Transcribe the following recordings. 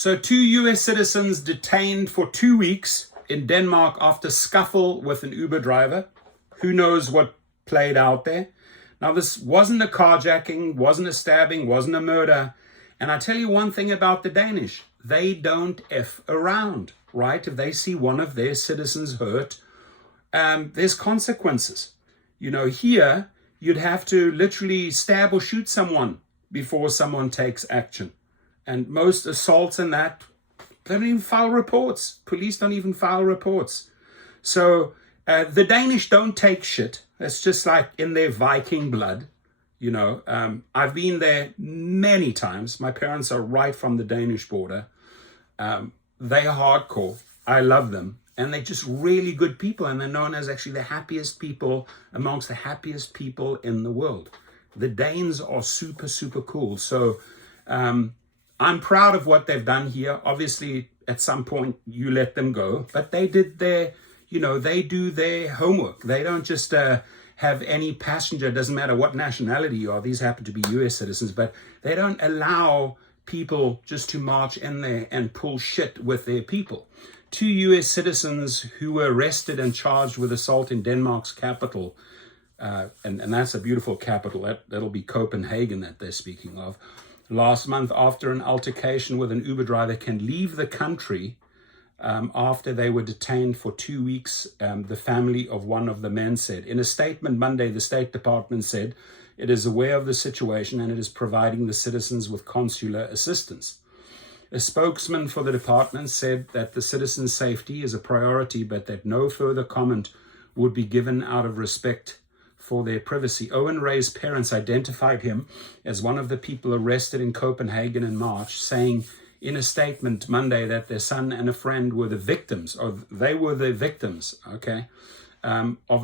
So 2 US citizens detained for 2 weeks in Denmark after scuffle with an Uber driver. Who knows what played out there? Now, this wasn't a carjacking, wasn't a stabbing, wasn't a murder. And I tell you one thing about the Danish. They don't F around, right? If they see one of their citizens hurt, there's consequences. You know, here, you'd have to literally stab or shoot someone before someone takes action. And most assaults and that, they don't even file reports. Police don't even file reports. So the Danish don't take shit. It's just like in their Viking blood. You know, I've been there many times. My parents are right from the Danish border. They are hardcore. I love them. And they're just really good people. And they're known as actually the happiest people amongst the happiest people in the world. The Danes are super, super cool. So I'm proud of what they've done here. Obviously, at some point, you let them go. But they did their, you know, they do their homework. They don't just have any passenger. It doesn't matter what nationality you are. These happen to be US citizens. But they don't allow people just to march in there and pull shit with their people. 2 US citizens who were arrested and charged with assault in Denmark's capital. And that's a beautiful capital. That'll be Copenhagen that they're speaking of. Last month, after an altercation with an Uber driver can leave the country after they were detained for 2 weeks, the family of one of the men said. In a statement Monday, the State Department said it is aware of the situation and it is providing the citizens with consular assistance. A spokesman for the department said that the citizens' safety is a priority, but that no further comment would be given out of respect for their privacy. Owen Ray's parents identified him as one of the people arrested in Copenhagen in March, saying in a statement Monday that their son and a friend were the victims, of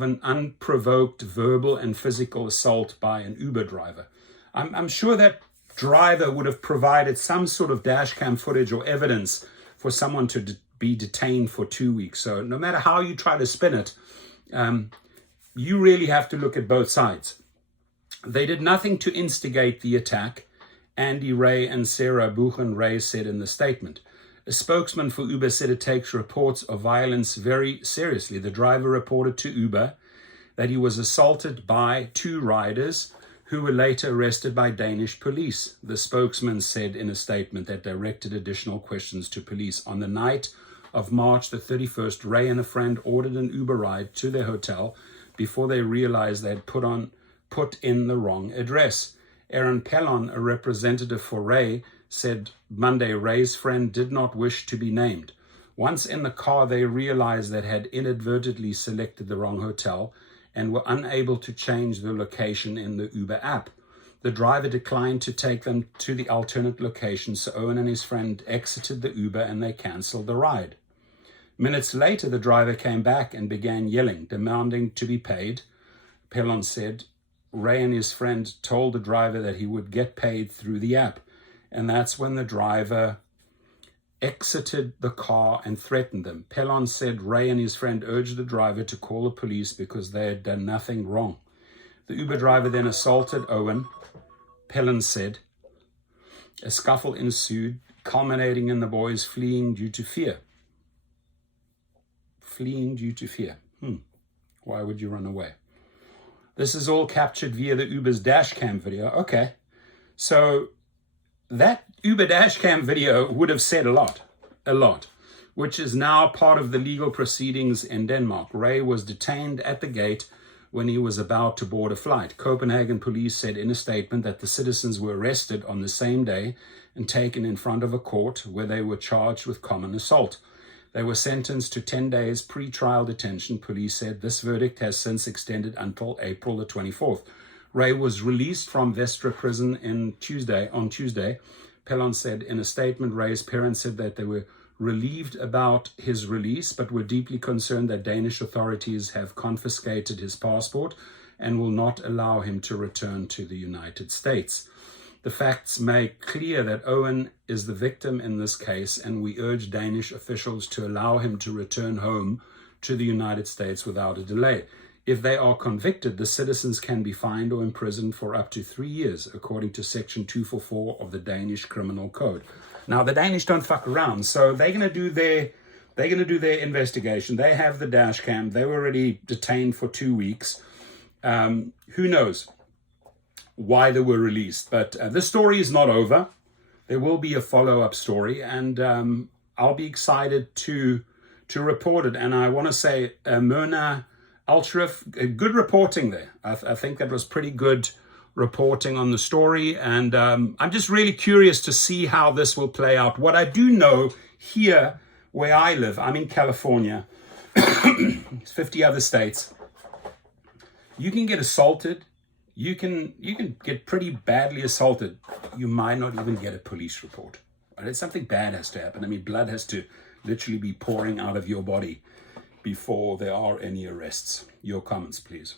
an unprovoked verbal and physical assault by an Uber driver. I'm sure that driver would have provided some sort of dash cam footage or evidence for someone to be detained for 2 weeks. So no matter how you try to spin it, you really have to look at both sides. They did nothing to instigate the attack, Andy Ray and Sarah Buchen Ray said in the statement. A spokesman for Uber said it takes reports of violence very seriously. The driver reported to Uber that he was assaulted by 2 riders who were later arrested by Danish police. The spokesman said in a statement that directed additional questions to police. On the night of March the 31st, Ray and a friend ordered an Uber ride to their hotel before they realized they had put in the wrong address. Aaron Pellon, a representative for Ray, said Monday Ray's friend did not wish to be named. Once in the car, they realized they had inadvertently selected the wrong hotel and were unable to change the location in the Uber app. The driver declined to take them to the alternate location, so Owen and his friend exited the Uber and they cancelled the ride. Minutes later, the driver came back and began yelling, demanding to be paid. Pellon said Ray and his friend told the driver that he would get paid through the app. And that's when the driver exited the car and threatened them. Pellon said Ray and his friend urged the driver to call the police because they had done nothing wrong. The Uber driver then assaulted Owen, Pellon said. A scuffle ensued, culminating in the boys fleeing due to fear. Fleeing due to fear. Why would you run away? This is all captured via the Uber's dashcam video. Okay, so that Uber dashcam video would have said a lot, which is now part of the legal proceedings in Denmark. Ray was detained at the gate when he was about to board a flight. Copenhagen police said in a statement that the citizens were arrested on the same day and taken in front of a court where they were charged with common assault. They were sentenced to 10 days pre-trial detention. Police said this verdict has since extended until April the 24th. Ray was released from Vestre prison on Tuesday. Pellon said in a statement, Ray's parents said that they were relieved about his release, but were deeply concerned that Danish authorities have confiscated his passport and will not allow him to return to the United States. The facts make clear that Owen is the victim in this case, and we urge Danish officials to allow him to return home to the United States without a delay. If they are convicted, the citizens can be fined or imprisoned for up to 3 years, according to Section 244 of the Danish Criminal Code. Now the Danish don't fuck around, so they're gonna do their investigation. They have the dash cam. They were already detained for 2 weeks. Who knows why they were released? But this story is not over. There will be a follow-up story, and I'll be excited to report it. And I want to say, Myrna Alshrif, good reporting there. I think that was pretty good reporting on the story, and I'm just really curious to see how this will play out. What I do know here where I live, I'm in California, 50 other states, you can get assaulted. You can get pretty badly assaulted. You might not even get a police report. Right? Something bad has to happen. I mean, blood has to literally be pouring out of your body before there are any arrests. Your comments, please.